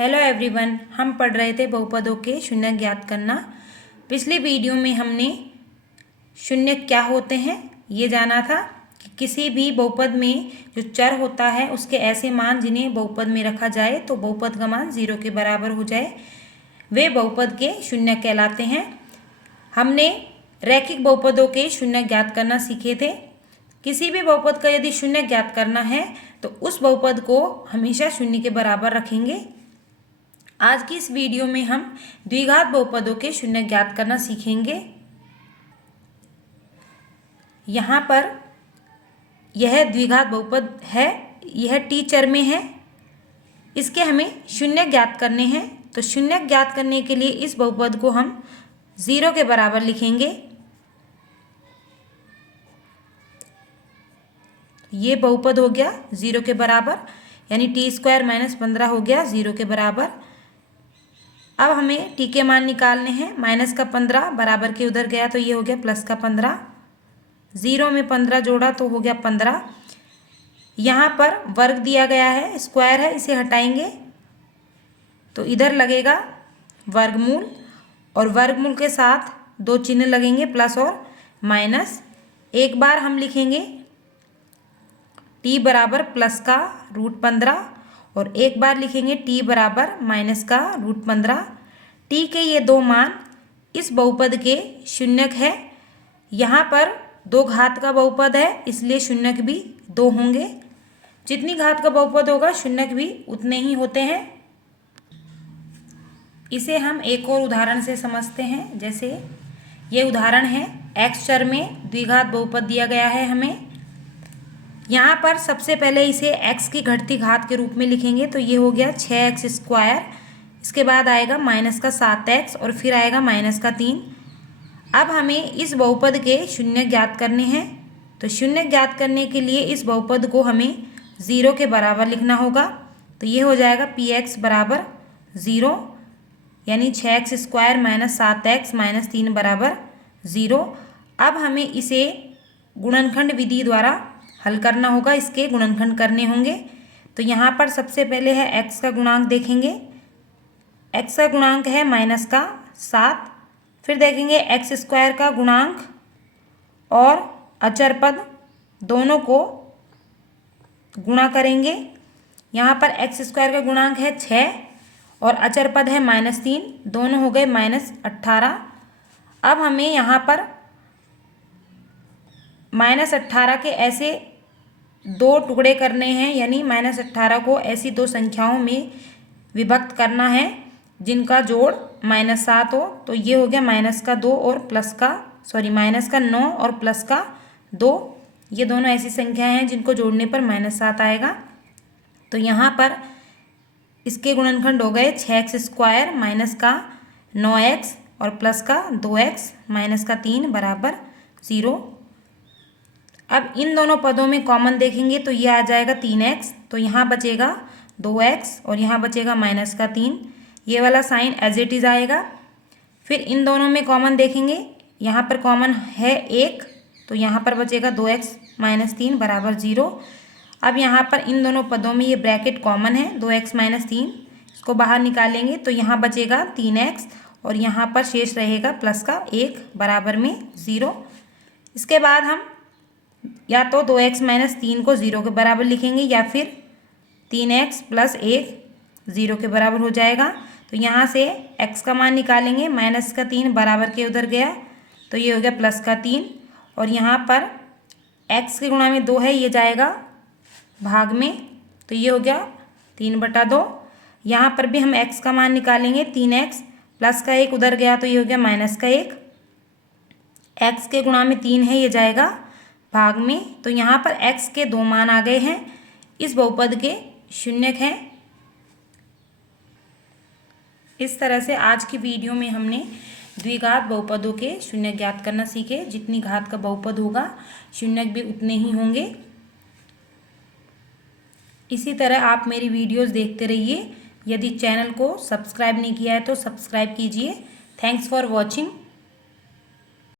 Hello everyone, हम पढ़ रहे थे बहुपदों के शून्य ज्ञात करना। पिछली वीडियो में हमने शून्य क्या होते हैं ये जाना था कि किसी भी बहुपद में जो चर होता है उसके ऐसे मान जिन्हें बहुपद में रखा जाए तो बहुपद का मान 0 के बराबर हो जाए, वे बहुपद के शून्य कहलाते हैं। हमने रैखिक बहुपदों के शून्य ज्ञात करना सीखे थे। किसी भी बहुपद का यदि शून्य ज्ञात करना है तो उस बहुपद को हमेशा शून्य के बराबर रखेंगे। आज की इस वीडियो में हम द्विघात बहुपदों के शून्य ज्ञात करना सीखेंगे। यहाँ पर यह द्विघात बहुपद है, यह टी चर में है, इसके हमें शून्य ज्ञात करने हैं। तो शून्य ज्ञात करने के लिए इस बहुपद को हम 0 के बराबर लिखेंगे। ये बहुपद हो गया 0 के बराबर, यानी t² - 15 हो गया 0 के बराबर। अब हमें टी के मान निकालने हैं। माइनस का 15 बराबर के उधर गया तो ये हो गया प्लस का 15। 0 में 15 जोड़ा तो हो गया 15। यहाँ पर वर्ग दिया गया है, स्क्वायर है, इसे हटाएंगे तो इधर लगेगा वर्गमूल, और वर्गमूल के साथ दो चिन्ह लगेंगे प्लस और माइनस। एक बार हम लिखेंगे t बराबर प्लस का √15 और एक बार लिखेंगे t बराबर माइनस का √15। t के ये दो मान इस बहुपद के शून्यक है। यहाँ पर दो घात का बहुपद है इसलिए शून्यक भी 2 होंगे। जितनी घात का बहुपद होगा शून्यक भी उतने ही होते हैं। इसे हम एक और उदाहरण से समझते हैं। जैसे ये उदाहरण है, x चर में द्विघात बहुपद दिया गया है हमें। यहाँ पर सबसे पहले इसे x की घटती घात के रूप में लिखेंगे तो ये हो गया 6x²। इसके बाद आएगा माइनस का 7x और फिर आएगा माइनस का 3। अब हमें इस बहुपद के शून्य ज्ञात करने हैं। तो शून्य ज्ञात करने के लिए इस बहुपद को हमें 0 के बराबर लिखना होगा। तो ये हो जाएगा px बराबर 0, यानी 6x² - 7x - 3 बराबर 0। अब हमें इसे गुणनखंड विधि द्वारा हल करना होगा, इसके गुणनखंड करने होंगे। तो यहाँ पर सबसे पहले है x का गुणांक देखेंगे। x का गुणांक है माइनस का 7। फिर देखेंगे x² का गुणांक और अचर पद दोनों को गुणा करेंगे। यहाँ पर x² का गुणांक है 6 और अचर पद है -3, दोनों हो गए -18। अब हमें यहाँ पर -18 के ऐसे दो टुकड़े करने हैं, यानी -18 को ऐसी दो संख्याओं में विभक्त करना है जिनका जोड़ -7 हो। तो ये हो गया माइनस का 9 और प्लस का 2। ये दोनों ऐसी संख्याएं हैं जिनको जोड़ने पर -7 आएगा। तो यहाँ पर इसके गुणनखंड हो गए 6x² माइनस का 9x और प्लस का 2x माइनस का 3 बराबर 0। अब इन दोनों पदों में कॉमन देखेंगे तो ये आ जाएगा 3x, तो यहाँ बचेगा 2x और यहाँ बचेगा माइनस का 3। ये वाला साइन एज इट इज़ आएगा। फिर इन दोनों में कॉमन देखेंगे, यहाँ पर कॉमन है 1, तो यहाँ पर बचेगा 2x - 3 बराबर 0। अब यहाँ पर इन दोनों पदों में ये ब्रैकेट कॉमन है 2x - 3, इसको बाहर निकालेंगे तो यहाँ बचेगा 3x और यहाँ पर शेष रहेगा प्लस का 1 बराबर में 0। इसके बाद हम या तो 2x - 3 को 0 के बराबर लिखेंगे या फिर 3x + 1 0 के बराबर हो जाएगा। तो यहाँ से x का मान निकालेंगे, माइनस का 3 बराबर के उधर गया तो ये हो गया प्लस का 3, और यहाँ पर x के गुणा में 2 है, ये जाएगा भाग में, तो ये हो गया 3/2। यहाँ पर भी हम x का मान निकालेंगे, 3x प्लस का 1 उधर गया तो ये हो गया माइनस का 1। x के गुणा में 3 है, ये जाएगा भाग में। तो यहाँ पर x के दो मान आ गए हैं, इस बहुपद के शून्यक हैं। इस तरह से आज की वीडियो में हमने द्विघात बहुपदों के शून्य ज्ञात करना सीखे। जितनी घात का बहुपद होगा शून्यक भी उतने ही होंगे। इसी तरह आप मेरी वीडियोस देखते रहिए। यदि चैनल को सब्सक्राइब नहीं किया है तो सब्सक्राइब कीजिए। Thanks for watching.